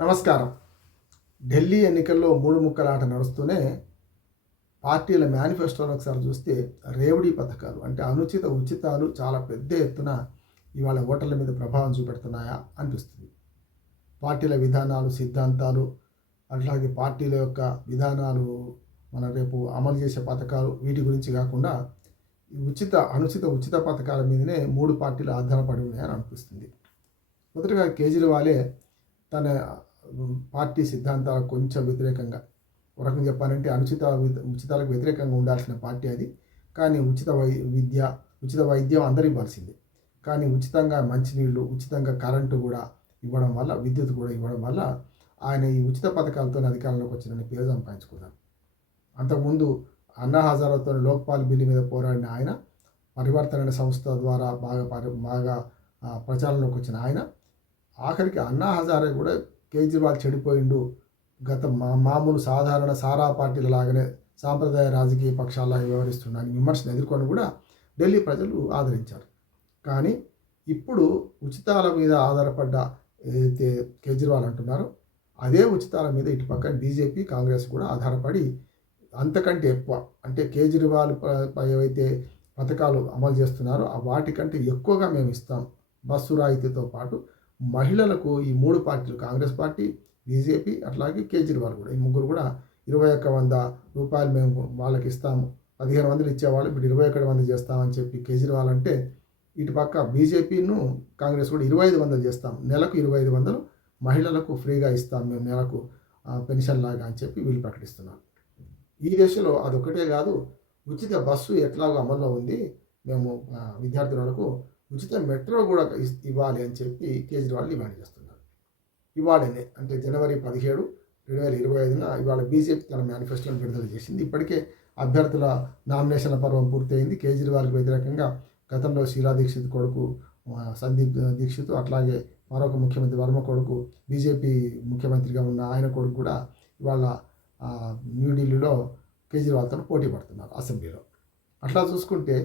నమస్కారం. ఢిల్లీ ఎన్నికల్లో మూడు ముక్కలాట నడుస్తూనే పార్టీల మేనిఫెస్టోలో ఒకసారి చూస్తే రేవడి పథకాలు అంటే అనుచిత ఉచితాలు చాలా పెద్ద ఎత్తున ఇవాళ ఓటర్ల మీద ప్రభావం చూపెడుతున్నాయా అనిపిస్తుంది. పార్టీల విధానాలు సిద్ధాంతాలు అట్లాగే పార్టీల యొక్క విధానాలు మన రేపు అమలు చేసే పథకాలు వీటి గురించి కాకుండా ఉచిత అనుచిత ఉచిత పథకాల మీదనే మూడు పార్టీలు ఆధారపడి ఉన్నాయని అనిపిస్తుంది. మొదటగా కేజ్రీవాలే తన పార్టీ సిద్ధాంతాలకు కొంచెం వ్యతిరేకంగా. ఒక రకంగా చెప్పాలంటే అనుచిత ఉచితాలకు వ్యతిరేకంగా ఉండాల్సిన పార్టీ అది. కానీ ఉచిత వై విద్య ఉచిత వైద్యం అందరూ ఇవ్వాల్సిందే కానీ ఉచితంగా మంచినీళ్ళు ఉచితంగా కరెంటు కూడా ఇవ్వడం వల్ల విద్యుత్ కూడా ఇవ్వడం వల్ల ఆయన ఈ ఉచిత పథకాలతో అధికారంలోకి వచ్చిన పేరు సంపాదించుకున్నారు. అంతకుముందు అన్నా హజారాతో లోక్పాల్ బిల్లు మీద పోరాడిన ఆయన పరివర్తన సంస్థ ద్వారా బాగా పరి- బాగా ప్రచారంలోకి వచ్చిన ఆయన ఆఖరికి అన్నా హజారే కూడా కేజ్రీవాల్ చెడిపోయిండు. గత మా మామూలు సాధారణ సారా పార్టీల లాగానే సాంప్రదాయ రాజకీయ పక్షాల వ్యవహరిస్తున్నాను విమర్శను ఎదుర్కొని కూడా ఢిల్లీ ప్రజలు ఆదరించారు. కానీ ఇప్పుడు ఉచితాల మీద ఆధారపడ్డ ఏదైతే కేజ్రీవాల్ అంటున్నారో అదే ఉచితాల మీద ఇటు పక్కన బీజేపీ కాంగ్రెస్ కూడా ఆధారపడి అంతకంటే ఎక్కువ అంటే కేజ్రీవాల్ ఏవైతే పథకాలు అమలు చేస్తున్నారో వాటికంటే ఎక్కువగా మేము ఇస్తాం బస్సు రాయితీతో పాటు మహిళలకు ఈ మూడు పార్టీలు కాంగ్రెస్ పార్టీ బీజేపీ అట్లాగే కేజ్రీవాల్ కూడా. ఈ ముగ్గురు కూడా ఇరవై ఒక్క వంద రూపాయలు మేము వాళ్ళకి ఇస్తాము. పదిహేను వందలు ఇచ్చేవాళ్ళు ఇప్పుడు ఇరవై ఒకటి వందలు చేస్తామని చెప్పి కేజ్రీవాల్ అంటే ఇటు పక్క బీజేపీను కాంగ్రెస్ కూడా ఇరవై ఐదు వందలు చేస్తాం నెలకు ఇరవై ఐదు వందలు మహిళలకు ఫ్రీగా ఇస్తాం మేము నెలకు పెన్షన్ లాగా అని చెప్పి వీళ్ళు ప్రకటిస్తున్నారు. ఈ దశలో అదొకటే కాదు ఉచిత బస్సు ఎట్లాగో అమల్లో ఉంది. మేము విద్యార్థుల విద్యార్థులకు ఉచిత మెట్రో కూడా ఇస్- ఇవ్వాలి అని చెప్పి కేజ్రీవాల్ డిమాండ్ చేస్తున్నారు. ఇవాళనే అంటే జనవరి పదిహేడు రెండు వేల ఇరవై ఐదున ఇవాళ బీజేపీ తన మేనిఫెస్టోని విడుదల చేసింది. ఇప్పటికే అభ్యర్థుల నామినేషన్ల పర్వం పూర్తయింది. కేజ్రీవాల్కి వ్యతిరేకంగా గతంలో శీలా దీక్షిత్ కొడుకు సందీప్ దీక్షిత్ అట్లాగే మరొక ముఖ్యమంత్రి వర్మ కొడుకు బీజేపీ ముఖ్యమంత్రిగా ఉన్న ఆయన కొడుకు కూడా ఇవాళ న్యూఢిల్లీలో కేజ్రీవాల్తో పోటీ పడుతున్నారు అసెంబ్లీలో. అట్లా చూసుకుంటే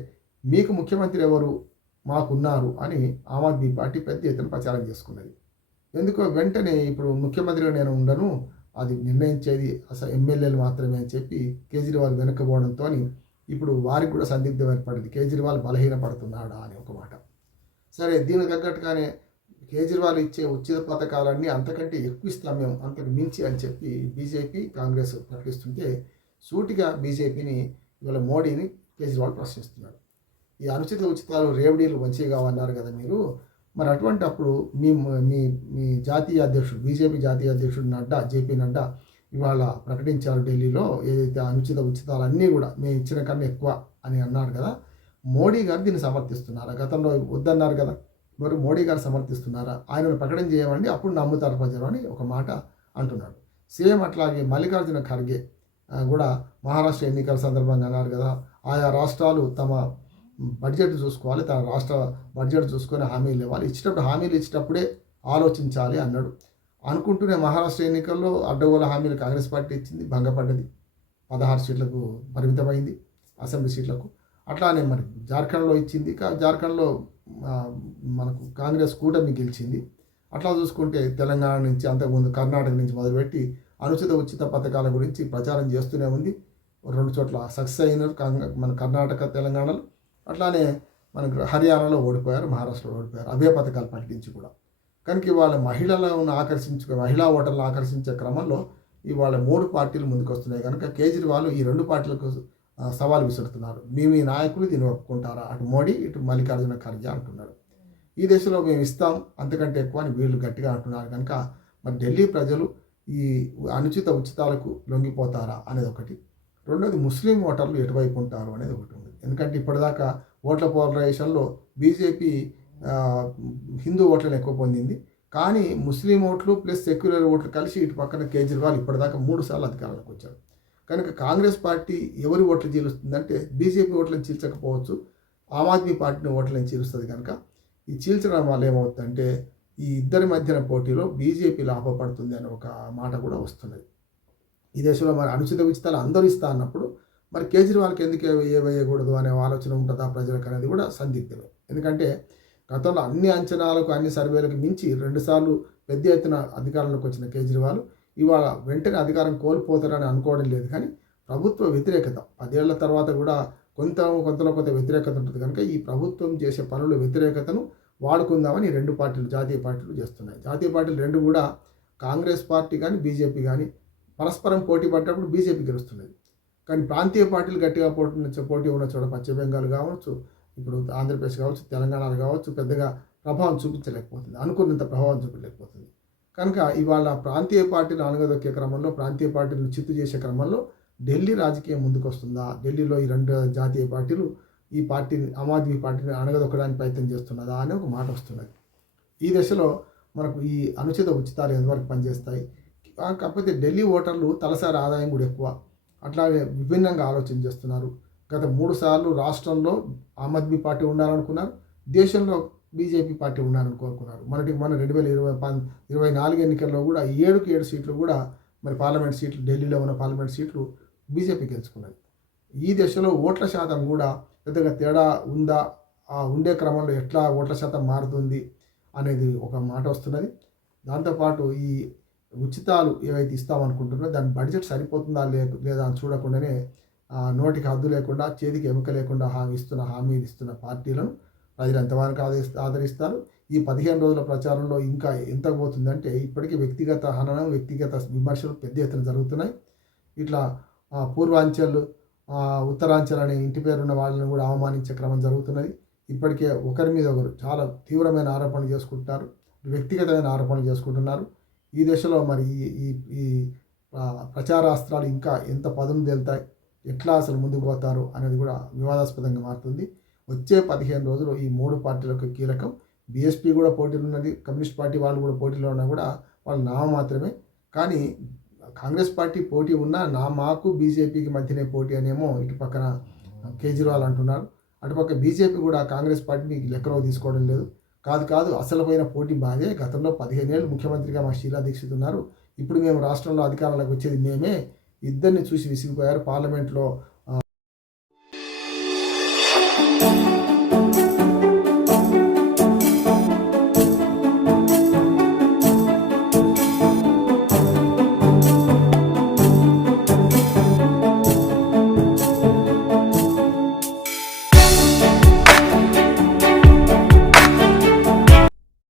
మీకు ముఖ్యమంత్రి ఎవరు? మాకున్నారు అని ఆమ్ ఆద్మీ పార్టీ పెద్ద ఎత్తున ప్రచారం చేసుకున్నది. ఎందుకో వెంటనే ఇప్పుడు ముఖ్యమంత్రిగా నేను ఉండను అది నిర్ణయించేది అసలు ఎమ్మెల్యేలు మాత్రమే అని చెప్పి కేజ్రీవాల్ వెనక్కపోవడంతో ఇప్పుడు వారికి కూడా సందిగ్ధం ఏర్పడింది. కేజ్రీవాల్ బలహీనపడుతున్నాడా అని ఒక మాట. సరే దీనికి తగ్గట్టుగానే కేజ్రీవాల్ ఇచ్చే ఉచిత పథకాలన్నీ అంతకంటే ఎక్కువ ఇస్తాం మేము అంతకు మించి అని చెప్పి బీజేపీ కాంగ్రెస్ ప్రకటిస్తుంటే సూటిగా బీజేపీని ఇవాళ మోడీని కేజ్రీవాల్ ప్రశ్నిస్తున్నాడు. ఈ అనుచిత ఉచితాలు రేవడీలు మంచిగా కావన్నారు కదా మీరు. మరి అటువంటి అప్పుడు మీ మీ మీ జాతీయ అధ్యక్షుడు బీజేపీ జాతీయ అధ్యక్షుడు నడ్డా జేపీ నడ్డా ఇవాళ ప్రకటించారు ఢిల్లీలో ఏదైతే అనుచిత ఉచితాలు అన్నీ కూడా మేము ఇచ్చిన కన్నా ఎక్కువ అని అన్నారు కదా. మోడీ గారు దీన్ని సమర్థిస్తున్నారా? గతంలో వద్దన్నారు కదా. మరి మోడీ గారు సమర్థిస్తున్నారా? ఆయనను ప్రకటన చేయమండి అప్పుడు నమ్ముతారు ప్రజలు అని ఒక మాట అంటున్నాడు. సేమ్ అట్లాగే మల్లికార్జున ఖర్గే కూడా మహారాష్ట్ర ఎన్నికల సందర్భంగా అన్నారు కదా. ఆయా రాష్ట్రాలు తమ బడ్జెట్ చూసుకోవాలి తన రాష్ట్ర బడ్జెట్ చూసుకొని హామీలు ఇవ్వాలి. ఇచ్చేటప్పుడు హామీలు ఇచ్చేటప్పుడే ఆలోచించాలి అన్నాడు. అనుకుంటూనే మహారాష్ట్ర ఎన్నికల్లో అడ్డగోల హామీలు కాంగ్రెస్ పార్టీ ఇచ్చింది భంగపడ్డది. పదహారు సీట్లకు పరిమితమైంది అసెంబ్లీ సీట్లకు. అట్లానే మరి జార్ఖండ్లో ఇచ్చింది జార్ఖండ్లో మనకు కాంగ్రెస్ కూటమి గెలిచింది. అట్లా చూసుకుంటే తెలంగాణ నుంచి అంతకుముందు కర్ణాటక నుంచి మొదలుపెట్టి అనుచిత ఉచిత పథకాల గురించి ప్రచారం చేస్తూనే ఉంది. రెండు చోట్ల సక్సెస్ అయినారు కాంగ్రెస్ మన కర్ణాటక తెలంగాణలో. అట్లానే మనకు హర్యానాలో ఓడిపోయారు మహారాష్ట్రలో ఓడిపోయారు. అవే పథకాలు ప్రకటించి కూడా. కనుక ఇవాళ మహిళలను ఆకర్షించు మహిళా ఓటర్లను ఆకర్షించే క్రమంలో ఇవాళ మూడు పార్టీలు ముందుకు వస్తున్నాయి కనుక కేజ్రీవాల్ ఈ రెండు పార్టీలకు సవాల్ విసురుతున్నారు. మేము ఈ నాయకులు దీన్ని ఒప్పుకుంటారా? అటు మోడీ ఇటు మల్లికార్జున ఖర్గే అంటున్నారు. ఈ దేశంలో మేము ఇస్తాం అంతకంటే ఎక్కువ అని వీళ్ళు గట్టిగా అంటున్నారు. కనుక మరి ఢిల్లీ ప్రజలు ఈ అనుచిత ఉచితాలకు లొంగిపోతారా అనేది ఒకటి. రెండోది ముస్లిం ఓటర్లు ఎటువైపు ఉంటారు అనేది ఒకటి ఉంది. ఎందుకంటే ఇప్పటిదాకా ఓట్ల పోలరైజేషన్లో బీజేపీ హిందూ ఓట్లను ఎక్కువ పొందింది. కానీ ముస్లిం ఓట్లు ప్లస్ సెక్యులర్ ఓట్లు కలిసి ఇటు పక్కన కేజ్రీవాల్ ఇప్పటిదాకా మూడు సార్లు అధికారంలోకి వచ్చారు. కనుక కాంగ్రెస్ పార్టీ ఎవరి ఓట్లు చీలుస్తుందంటే బీజేపీ ఓట్లను చీల్చకపోవచ్చు ఆమ్ ఆద్మీ పార్టీని ఓట్లను చీలుస్తుంది కనుక. ఈ చీల్చడం వల్ల ఏమవుతుందంటే ఈ ఇద్దరి మధ్యన పోటీలో బీజేపీ లాభపడుతుంది అనే ఒక మాట కూడా వస్తున్నది. ఈ దేశంలో మరి అనుచిత ఉచితాలు అందరూ ఇస్తా అన్నప్పుడు మరి కేజ్రీవాల్కి ఎందుకు ఏ వేయకూడదు అనే ఆలోచన ఉంటుందా ప్రజలకు అనేది కూడా సందిగ్ధమే. ఎందుకంటే గతంలో అన్ని అంచనాలకు అన్ని సర్వేలకు మించి రెండుసార్లు పెద్ద ఎత్తున అధికారంలోకి వచ్చిన కేజ్రీవాల్ ఇవాళ వెంటనే అధికారం కోల్పోతారని అనుకోవడం లేదు. కానీ ప్రభుత్వ వ్యతిరేకత పదేళ్ళ తర్వాత కూడా కొంత కొంతలో కొంత వ్యతిరేకత ఉంటుంది. కనుక ఈ ప్రభుత్వం చేసే పనుల వ్యతిరేకతను వాడుకుందామని ఈ రెండు పార్టీలు జాతీయ పార్టీలు చేస్తున్నాయి. జాతీయ పార్టీలు రెండు కూడా కాంగ్రెస్ పార్టీ కానీ బీజేపీ కానీ పరస్పరం పోటీ పడ్డప్పుడు బీజేపీ గెలుస్తున్నది. కానీ ప్రాంతీయ పార్టీలు గట్టిగా పోటీ పోటీ ఉన్న చోట పశ్చిమ బెంగాల్ కావచ్చు ఇప్పుడు ఆంధ్రప్రదేశ్ కావచ్చు తెలంగాణలు కావచ్చు పెద్దగా ప్రభావం చూపించలేకపోతుంది. అనుకున్నంత ప్రభావం చూపించలేకపోతుంది. కనుక ఇవాళ ప్రాంతీయ పార్టీలు అనగదొక్కే క్రమంలో ప్రాంతీయ పార్టీలను చిత్తు చేసే క్రమంలో ఢిల్లీ రాజకీయం ముందుకొస్తుందా? ఢిల్లీలో ఈ రెండు జాతీయ పార్టీలు ఈ పార్టీని ఆమ్ ఆద్మీ పార్టీని అణగదొక్కడానికి ప్రయత్నం చేస్తున్నదా అని ఒక మాట వస్తున్నది. ఈ దశలో మనకు ఈ అనుచిత ఉచితాలు ఎంతవరకు పనిచేస్తాయి? కాకపోతే ఢిల్లీ ఓటర్లు తలసారి ఆదాయం కూడా ఎక్కువ. అట్లాగే విభిన్నంగా ఆలోచన చేస్తున్నారు. గత మూడు సార్లు రాష్ట్రంలో ఆమ్ ఆద్మీ పార్టీ ఉండాలనుకున్నారు. దేశంలో బీజేపీ పార్టీ ఉండాలని కోరుకున్నారు. మనకి మన రెండు వేల ఇరవై ఇరవై నాలుగు ఎన్నికల్లో కూడా ఏడుకి ఏడు సీట్లు కూడా మరి పార్లమెంట్ సీట్లు ఢిల్లీలో ఉన్న పార్లమెంట్ సీట్లు బీజేపీ గెలుచుకున్నది. ఈ దశలో ఓట్ల శాతం కూడా పెద్దగా తేడా ఉందా ఆ ఉండే క్రమంలో ఎట్లా ఓట్ల శాతం మారుతుంది అనేది ఒక మాట వస్తున్నది. దాంతోపాటు ఈ ఉచితాలు ఏవైతే ఇస్తామనుకుంటున్నారో దాని బడ్జెట్ సరిపోతుందా లేదా అని చూడకుండానే నోటికి హద్దు లేకుండా చేతికి ఎముక లేకుండా హామీ ఇస్తున్న హామీలు ఇస్తున్న పార్టీలను ప్రజలు ఎంతవరకు ఆదరి ఆదరిస్తారు? ఈ పదిహేను రోజుల ప్రచారంలో ఇంకా ఎంత పోతుందంటే ఇప్పటికీ వ్యక్తిగత హననం వ్యక్తిగత విమర్శలు పెద్ద ఎత్తున జరుగుతున్నాయి. ఇట్లా పూర్వాంచల్ ఉత్తరాంచల్ అనే ఇంటి పేరున్న వాళ్ళని కూడా అవమానించే క్రమం జరుగుతున్నది. ఇప్పటికే ఒకరి మీద ఒకరు చాలా తీవ్రమైన ఆరోపణలు చేసుకుంటున్నారు. వ్యక్తిగతమైన ఆరోపణలు చేసుకుంటున్నారు. ఈ దశలో మరి ఈ ఈ ఈ ప్రచారాస్త్రాలు ఇంకా ఎంత పదును తేలుతాయి? ఎట్లా అసలు ముందుకు పోతారు? అనేది కూడా వివాదాస్పదంగా మారుతుంది. వచ్చే పదిహేను రోజులు ఈ మూడు పార్టీలకు కీలకం. బీఎస్పీ కూడా పోటీలు ఉన్నది. కమ్యూనిస్ట్ పార్టీ వాళ్ళు కూడా పోటీలో ఉన్నా కూడా వాళ్ళు నామ మాత్రమే. కానీ కాంగ్రెస్ పార్టీ పోటీ ఉన్నా నా మాకు బీజేపీకి మధ్యనే పోటీ అనేమో ఇటు పక్కన కేజ్రీవాల్ అంటున్నారు. అటుపక్క బీజేపీ కూడా కాంగ్రెస్ పార్టీని లెక్కలో తీసుకోవడం లేదు. కాదు కాదు అసలు పోయిన పోటీ మాదే. గతంలో పదిహేను ఏళ్ళు ముఖ్యమంత్రిగా మా షీలా దీక్షిత్ ఉన్నారు. ఇప్పుడు మేము రాష్ట్రంలో అధికారంలోకి వచ్చేది మేమే. ఇద్దరిని చూసి విసిగిపోయారు. పార్లమెంట్లో